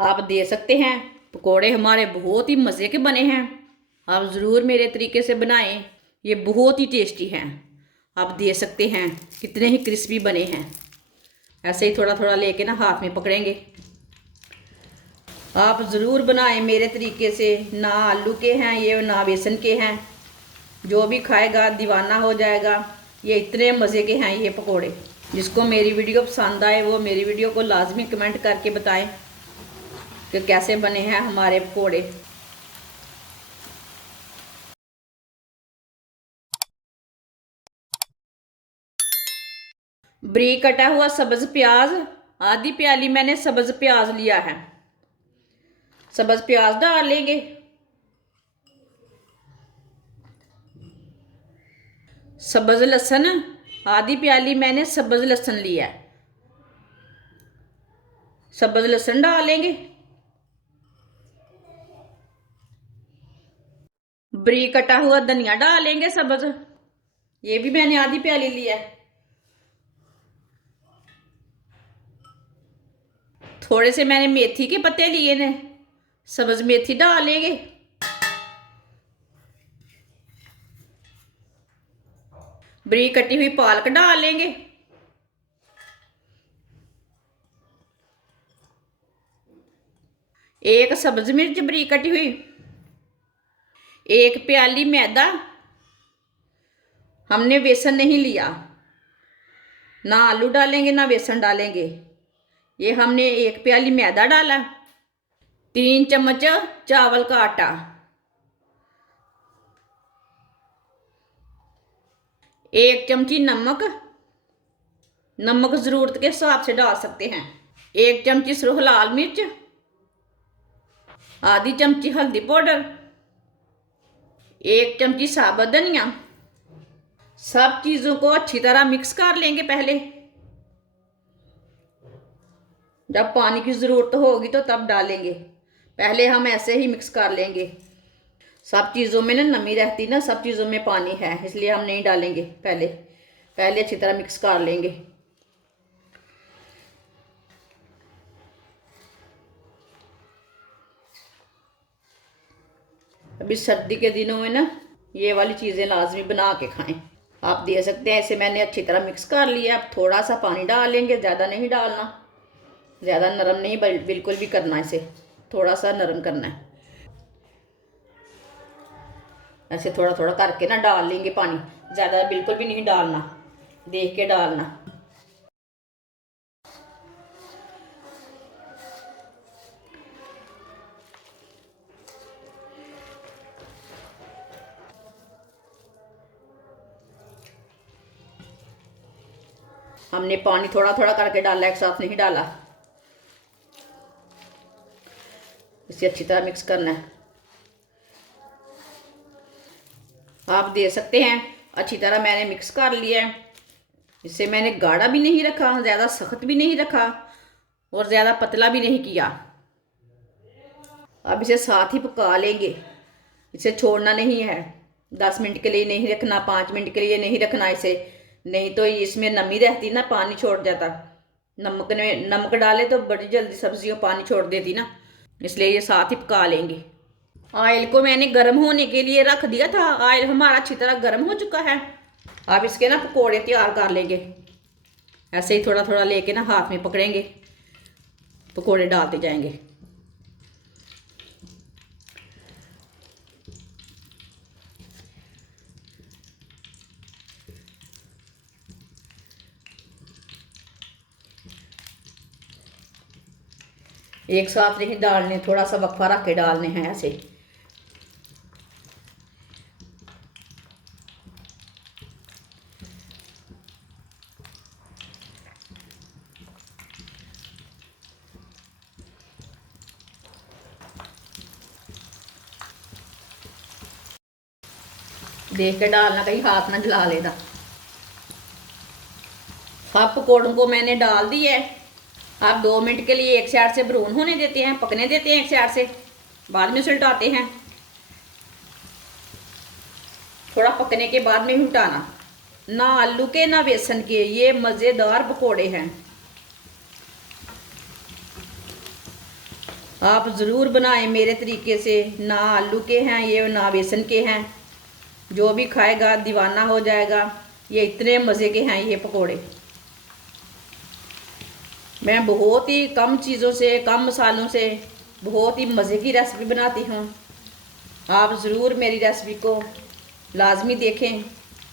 आप दे सकते हैं। पकोड़े हमारे बहुत ही मज़े के बने हैं। आप ज़रूर मेरे तरीके से बनाएं, ये बहुत ही टेस्टी हैं। आप दे सकते हैं, कितने ही क्रिस्पी बने हैं। ऐसे ही थोड़ा थोड़ा लेके ना हाथ में पकड़ेंगे। आप ज़रूर बनाएं मेरे तरीके से। ना आलू के हैं ये, ना बेसन के हैं। जो भी खाएगा दीवाना हो जाएगा। ये इतने मज़े के हैं ये पकोड़े। जिसको मेरी वीडियो पसंद आए वो मेरी वीडियो को लाजमी कमेंट करके बताएं कि कैसे बने हैं हमारे पकोड़े। बारीक कटा हुआ सब्ज़ प्याज, आधी प्याली मैंने सब्ज़ प्याज लिया है। सब्ज़ प्याज डाल लेंगे। सब्ज़ लहसुन, आधी प्याली मैंने सब्ज़ लहसुन लिया है। सब्ज़ लहसुन डाल लेंगे। बारीक कटा हुआ धनिया डाल लेंगे सब्ज़, ये भी मैंने आधी प्याली लिया है। थोड़े से मैंने मेथी के पत्ते लिए ने, सब्ज़ मेथी डाल लेंगे। बारीक कटी हुई पालक डाल लेंगे। एक सब्ज़ मिर्च बारीक कटी हुई। एक प्याली मैदा, हमने बेसन नहीं लिया। ना आलू डालेंगे ना बेसन डालेंगे। ये हमने एक प्याली मैदा डाला। 3 चम्मच चावल का आटा। 1 चमची नमक, नमक ज़रूरत के हिसाब से डाल सकते हैं। 1 चमची सुरख लाल मिर्च, आधी चमची हल्दी पाउडर, 1 चमची साबुत धनिया। सब चीज़ों को अच्छी तरह मिक्स कर लेंगे पहले। जब पानी की ज़रूरत होगी तो तब डालेंगे, पहले हम ऐसे ही मिक्स कर लेंगे। सब चीज़ों में ना नमी रहती ना, सब चीज़ों में पानी है, इसलिए हम नहीं डालेंगे। पहले पहले अच्छी तरह मिक्स कर लेंगे। अभी सर्दी के दिनों में ना ये वाली चीज़ें लाजमी बना के खाएं। आप दे सकते हैं। इसे मैंने अच्छी तरह मिक्स कर लिया। अब थोड़ा सा पानी डाल लेंगे, ज़्यादा नहीं डालना, ज़्यादा नरम नहीं बिल्कुल भी करना, इसे थोड़ा सा नरम करना है। ऐसे थोड़ा थोड़ा करके ना डाल लेंगे पानी, ज़्यादा बिल्कुल भी नहीं डालना, देख के डालना। हमने पानी थोड़ा थोड़ा करके डाला, एक साथ नहीं डाला। इसे अच्छी तरह मिक्स करना है। आप दे सकते हैं। अच्छी तरह मैंने मिक्स कर लिया है। इसे मैंने गाढ़ा भी नहीं रखा, ज़्यादा सख्त भी नहीं रखा और ज़्यादा पतला भी नहीं किया। अब इसे साथ ही पका लेंगे, इसे छोड़ना नहीं है। 10 मिनट के लिए नहीं रखना, 5 मिनट के लिए नहीं रखना इसे, नहीं तो इसमें नमी रहती ना, पानी छोड़ जाता। नमक डाले तो बड़ी जल्दी सब्जियों पानी छोड़ देती ना, इसलिए ये साथ ही पका लेंगे। ऑयल को मैंने गर्म होने के लिए रख दिया था। ऑयल हमारा अच्छी तरह गर्म हो चुका है। अब इसके ना पकोड़े तैयार कर लेंगे। ऐसे ही थोड़ा थोड़ा लेके ना हाथ में पकड़ेंगे, पकोड़े डालते जाएंगे। एक साथ नहीं डालने, थोड़ा सा वक्फा रख के डालने हैं ऐसे। देख के डालना, कहीं हाथ ना जला लेना। सब पकौड़ों को मैंने डाल दिया है। आप 2 मिनट के लिए एक साइड से ब्राउन होने देते हैं, पकने देते हैं एक साइड से, बाद में उल्टाते हैं। थोड़ा पकने के बाद में ही उल्टाना। ना आलू के ना बेसन के, ये मज़ेदार पकौड़े हैं। आप ज़रूर बनाएं मेरे तरीके से। ना आलू के हैं ये, ना बेसन के हैं। जो भी खाएगा दीवाना हो जाएगा। ये इतने मज़े के हैं ये पकोड़े। मैं बहुत ही कम चीज़ों से, कम मसालों से बहुत ही मज़े की रेसिपी बनाती हूँ। आप ज़रूर मेरी रेसिपी को लाजमी देखें।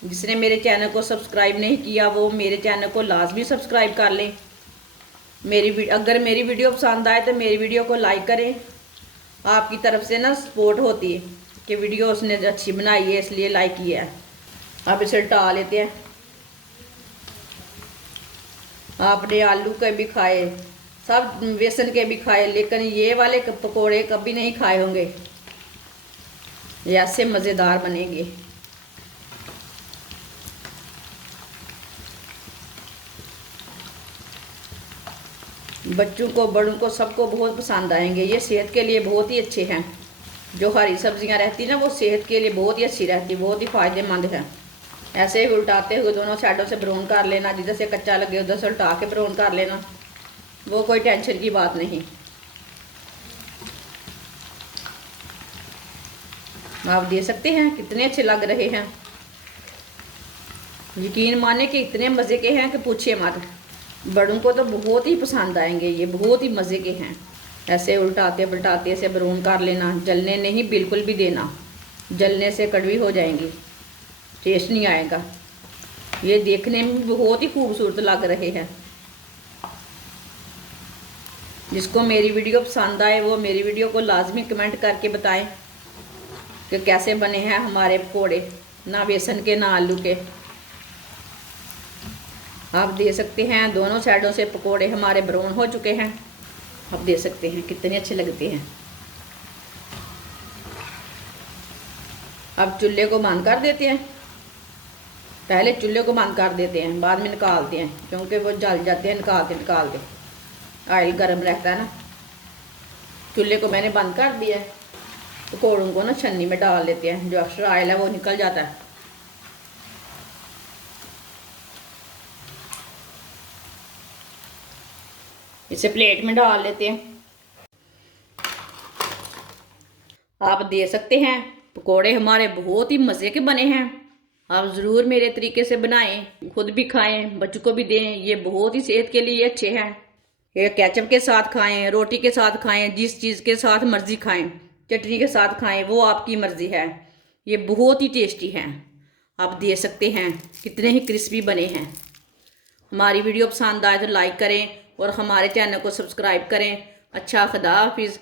जिसने मेरे चैनल को सब्सक्राइब नहीं किया वो मेरे चैनल को लाजमी सब्सक्राइब कर लें। अगर मेरी वीडियो पसंद आए तो मेरी वीडियो को लाइक करें। आपकी तरफ से ना सपोर्ट होती है कि वीडियो उसने अच्छी बनाई है इसलिए लाइक किया है। अब इसे डाल लेते हैं। आपने आलू के भी खाए, सब बेसन के भी खाए, लेकिन ये वाले पकोड़े कभी नहीं खाए होंगे। ये ऐसे मज़ेदार बनेंगे। बच्चों को, बड़ों को, सबको बहुत पसंद आएंगे। ये सेहत के लिए बहुत ही अच्छे हैं। जो हरी सब्जियां रहती ना वो सेहत के लिए बहुत ही अच्छी रहती, बहुत ही फ़ायदेमंद है। ऐसे ही उल्टाते हुए दोनों साइडों से ब्राउन कर लेना। जिधर से कच्चा लगे उधर से उल्टा के ब्राउन कर लेना। वो कोई टेंशन की बात नहीं। आप देख सकते हैं कितने अच्छे लग रहे हैं। यकीन माने कि इतने मज़े के हैं कि पूछिए मत। बड़ों को तो बहुत ही पसंद आएंगे। ये बहुत ही मज़े के हैं। ऐसे उल्टाते पलटाते से ब्राउन कर लेना। जलने नहीं बिल्कुल भी देना, जलने से कड़वी हो जाएंगी, टेस्ट नहीं आएगा। ये देखने में बहुत ही खूबसूरत लग रहे हैं। जिसको मेरी वीडियो पसंद आए वो मेरी वीडियो को लाजमी कमेंट करके बताएं कि कैसे बने हैं हमारे पकौड़े, ना बेसन के ना आलू के। आप देख सकते हैं दोनों साइडों से पकोड़े हमारे ब्राउन हो चुके हैं। आप देख सकते हैं कितने अच्छे लगते हैं। अब चूल्हे को बंद कर देते हैं। पहले चूल्हे को बंद कर देते हैं, बाद में निकालते हैं क्योंकि वो जल जाते हैं। निकालते ऑयल गर्म रहता है ना। चूल्हे को मैंने बंद कर दिया है। पकौड़ों को ना छन्नी में डाल लेते हैं। जो एक्स्ट्रा ऑयल है वो निकल जाता है। इसे प्लेट में डाल लेते हैं। आप देख सकते हैं पकोड़े हमारे बहुत ही मज़े के बने हैं। आप ज़रूर मेरे तरीके से बनाएं, खुद भी खाएं, बच्चों को भी दें। ये बहुत ही सेहत के लिए अच्छे हैं। ये केचप के साथ खाएं, रोटी के साथ खाएं, जिस चीज़ के साथ मर्ज़ी खाएं, चटनी के साथ खाएं, वो आपकी मर्ज़ी है। ये बहुत ही टेस्टी हैं। आप देख सकते हैं कितने ही क्रिस्पी बने हैं। हमारी वीडियो पसंद आए तो लाइक करें और हमारे चैनल को सब्सक्राइब करें। अच्छा, खुदा हाफिज़।